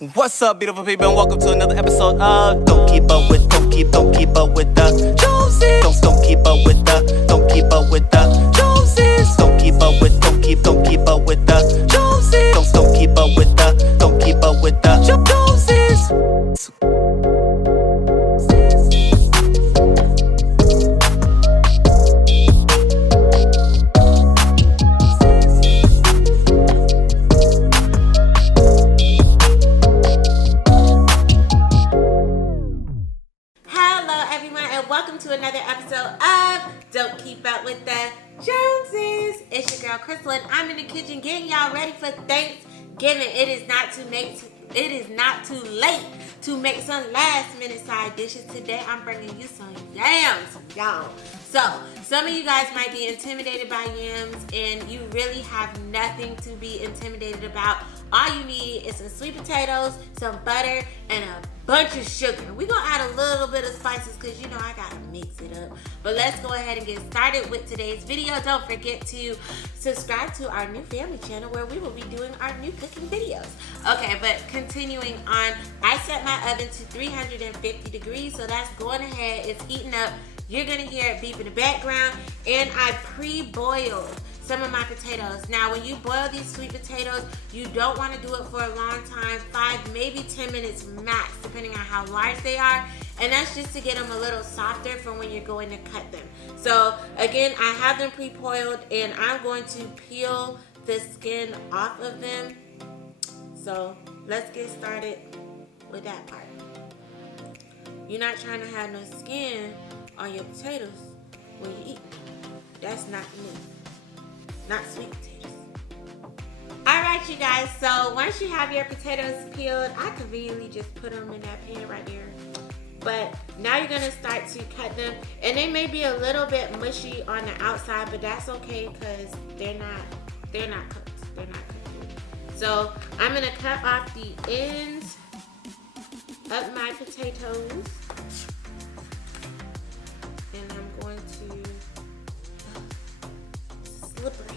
What's up, beautiful people, and welcome to another episode of Don't Keep Up with the Joneses. Don't keep up with the Joneses. Don't keep up with the Joneses. Don't keep up with the Joneses. Don't keep up with the Joneses. Another episode of Don't Keep Up with the Joneses. It's your girl Chrystle, and I'm in the kitchen getting y'all ready for Thanksgiving. It is not too late to make some last minute side dishes. Today I'm bringing you some yams, y'all. So some of you guys might be intimidated by yams, and you really have nothing to be intimidated about. All you need is some sweet potatoes, some butter, and a bunch of sugar. We're going to add a little bit of spices because, you know, I got to mix it up. But let's go ahead and get started with today's video. Don't forget to subscribe to our new family channel where we will be doing our new cooking videos. Okay, but continuing on, I set my oven to 350 degrees, so that's going ahead. It's heating up. You're going to hear it beep in the background. And I pre-boiled some of my potatoes. Now, when you boil these sweet potatoes, you don't want to do it for a long time, 5, maybe 10 minutes max, depending on how large they are. And that's just to get them a little softer for when you're going to cut them. So again, I have them pre-boiled, and I'm going to peel the skin off of them. So let's get started with that part. You're not trying to have no skin on your potatoes when you eat. That's not me. Not sweet potatoes. Alright, you guys, so once you have your potatoes peeled, I conveniently just put them in that pan right there. But now you're going to start to cut them, and they may be a little bit mushy on the outside, but that's okay because they're not cooked. They're not cooked yet. So I'm going to cut off the ends of my potatoes, and I'm going to slippery.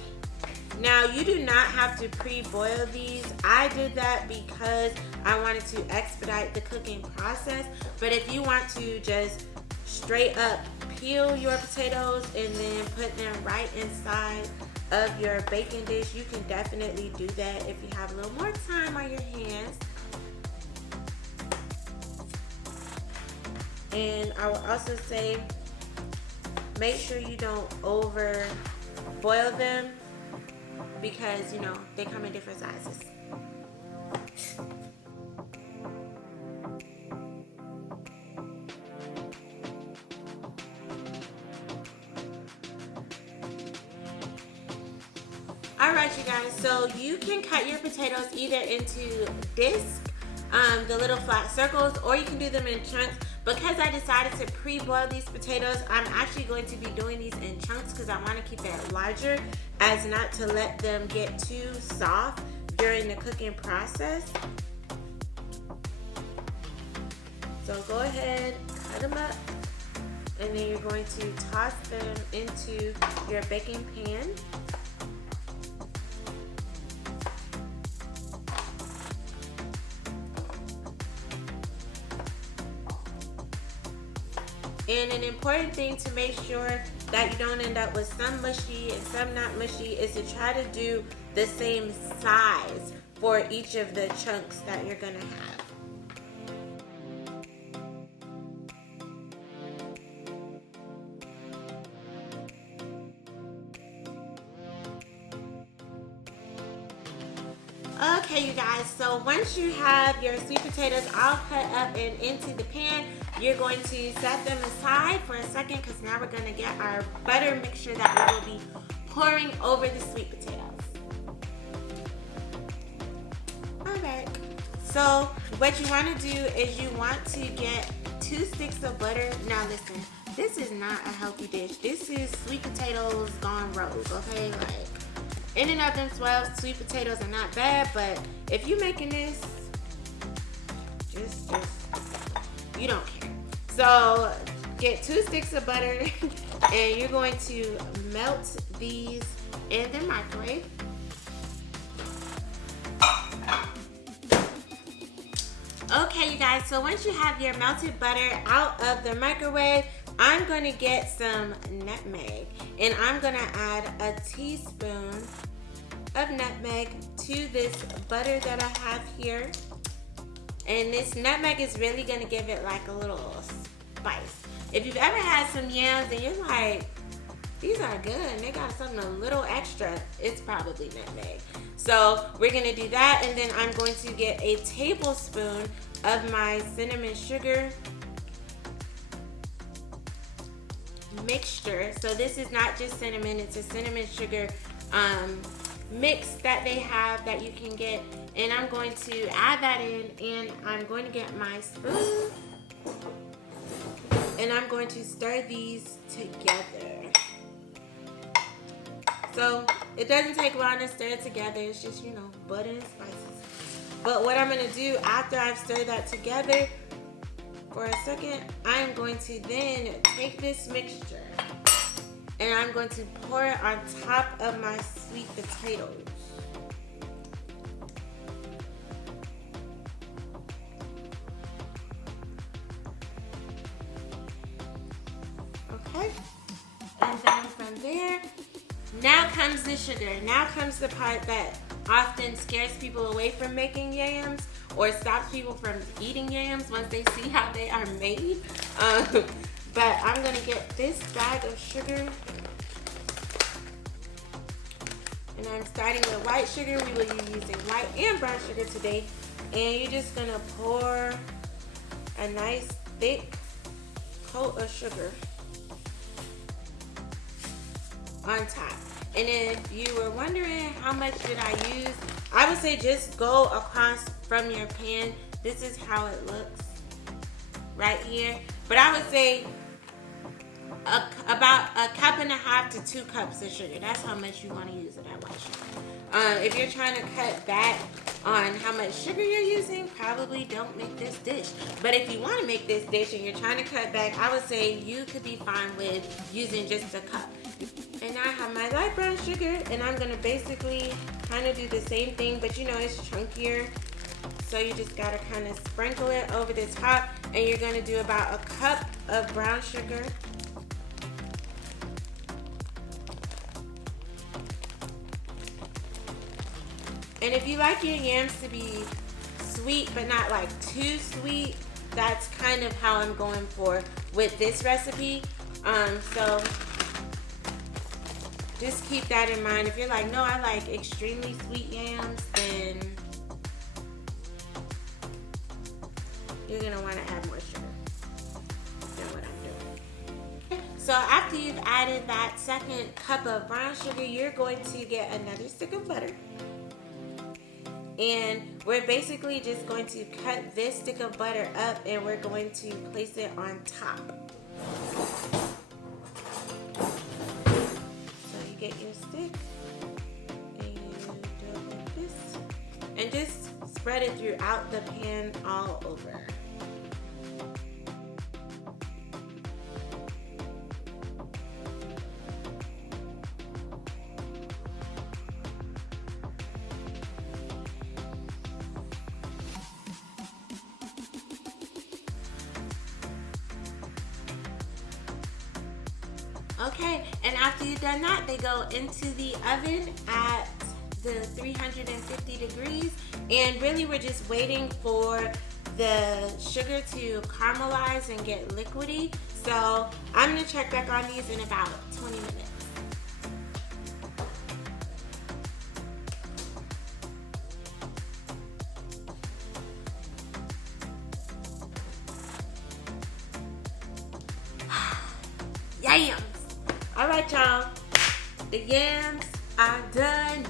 Now, you do not have to pre-boil these. I did that because I wanted to expedite the cooking process. But if you want to just straight up peel your potatoes and then put them right inside of your baking dish, you can definitely do that if you have a little more time on your hands. And I will also say, make sure you don't over boil them because, you know, they come in different sizes. Alright, you guys, so you can cut your potatoes either into discs, the little flat circles, or you can do them in chunks. Because I decided to pre-boil these potatoes, I'm actually going to be doing these in chunks because I want to keep it larger as not to let them get too soft during the cooking process. So go ahead, cut them up, and then you're going to toss them into your baking pan. And an important thing to make sure that you don't end up with some mushy and some not mushy is to try to do the same size for each of the chunks that you're going to have. Okay, you guys, so once you have your sweet potatoes all cut up and into the pan, you're going to set them aside for a second because now we're going to get our butter mixture that we will be pouring over the sweet potatoes. Alright, so what you want to do is you want to get 2 sticks of butter. Now listen, this is not a healthy dish. This is sweet potatoes gone rogue, okay? Like, in and of themselves, sweet potatoes are not bad, but if you're making this, just you don't care. So get 2 sticks of butter and you're going to melt these in the microwave. Okay, you guys, so once you have your melted butter out of the microwave, I'm going to get some nutmeg, and I'm going to add a teaspoon of nutmeg to this butter that I have here. And this nutmeg is really going to give it like a little spice. If you've ever had some yams and you're like, these are good and they got something a little extra, it's probably nutmeg. So we're going to do that, and then I'm going to get a tablespoon of my cinnamon sugar mixture. So this is not just cinnamon, it's a cinnamon sugar mix that they have that you can get. And I'm going to add that in, and I'm going to get my spoon, and I'm going to stir these together. So it doesn't take long to stir it together. It's just, you know, butter and spices. But what I'm going to do after I've stirred that together for a second, I'm going to then take this mixture and I'm going to pour it on top of my sweet potatoes. Okay. And then from there, now comes the sugar. Now comes the part that often scares people away from making yams or stops people from eating yams once they see how they are made. But I'm going to get this bag of sugar. And I'm starting with white sugar. We will be using white and brown sugar today. And you're just going to pour a nice thick coat of sugar on top. And if you were wondering how much should I use, I would say just go across from your pan. This is how it looks right here. But I would say about a cup and a half to 2 cups of sugar. That's how much you want to use of that white sugar. If you're trying to cut back on how much sugar you're using, probably don't make this dish. But if you want to make this dish and you're trying to cut back, I would say you could be fine with using just a cup. And I have my light brown sugar, and I'm going to basically kind of do the same thing, but you know it's chunkier. So you just got to kind of sprinkle it over the top, and you're going to do about a cup of brown sugar. And if you like your yams to be sweet, but not like too sweet, that's kind of how I'm going for with this recipe. So just keep that in mind. If you're like, no, I like extremely sweet yams, then you're gonna want to add more sugar than what I'm doing. So after you've added that second cup of brown sugar, you're going to get another stick of butter. And we're basically just going to cut this stick of butter up, and we're going to place it on top. Get your stick and you do it like this, and just spread it throughout the pan all over. Okay, and after you've done that, they go into the oven at the 350 degrees. And really, we're just waiting for the sugar to caramelize and get liquidy. So I'm gonna check back on these in about 20 minutes. Yams! All right, y'all. The yams are done.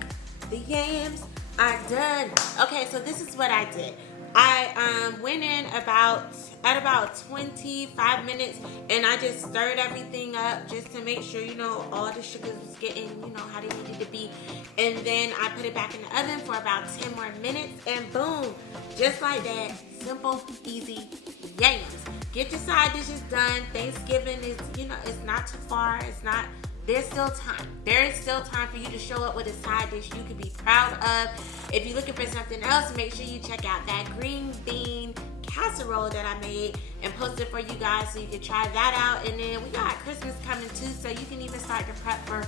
The yams are done. Okay, so this is what I did. I went in at about 25 minutes, and I just stirred everything up just to make sure, you know, all the sugars was getting, you know, how they needed to be. And then I put it back in the oven for about 10 more minutes, and boom, just like that, simple, easy yams. Get your side dishes done. Thanksgiving is, you know, it's not too far. There's still time. There is still time for you to show up with a side dish you can be proud of. If you're looking for something else, make sure you check out that green bean casserole that I made and posted for you guys so you can try that out. And then we got Christmas coming too, so you can even start to prep for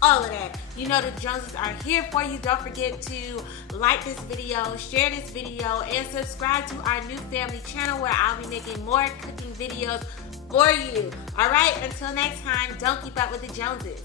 all of that. You know the Joneses are here for you. Don't forget to like this video, share this video, and subscribe to our new family channel where I'll be making more cooking videos for you. All right, until next time, don't keep up with the Joneses.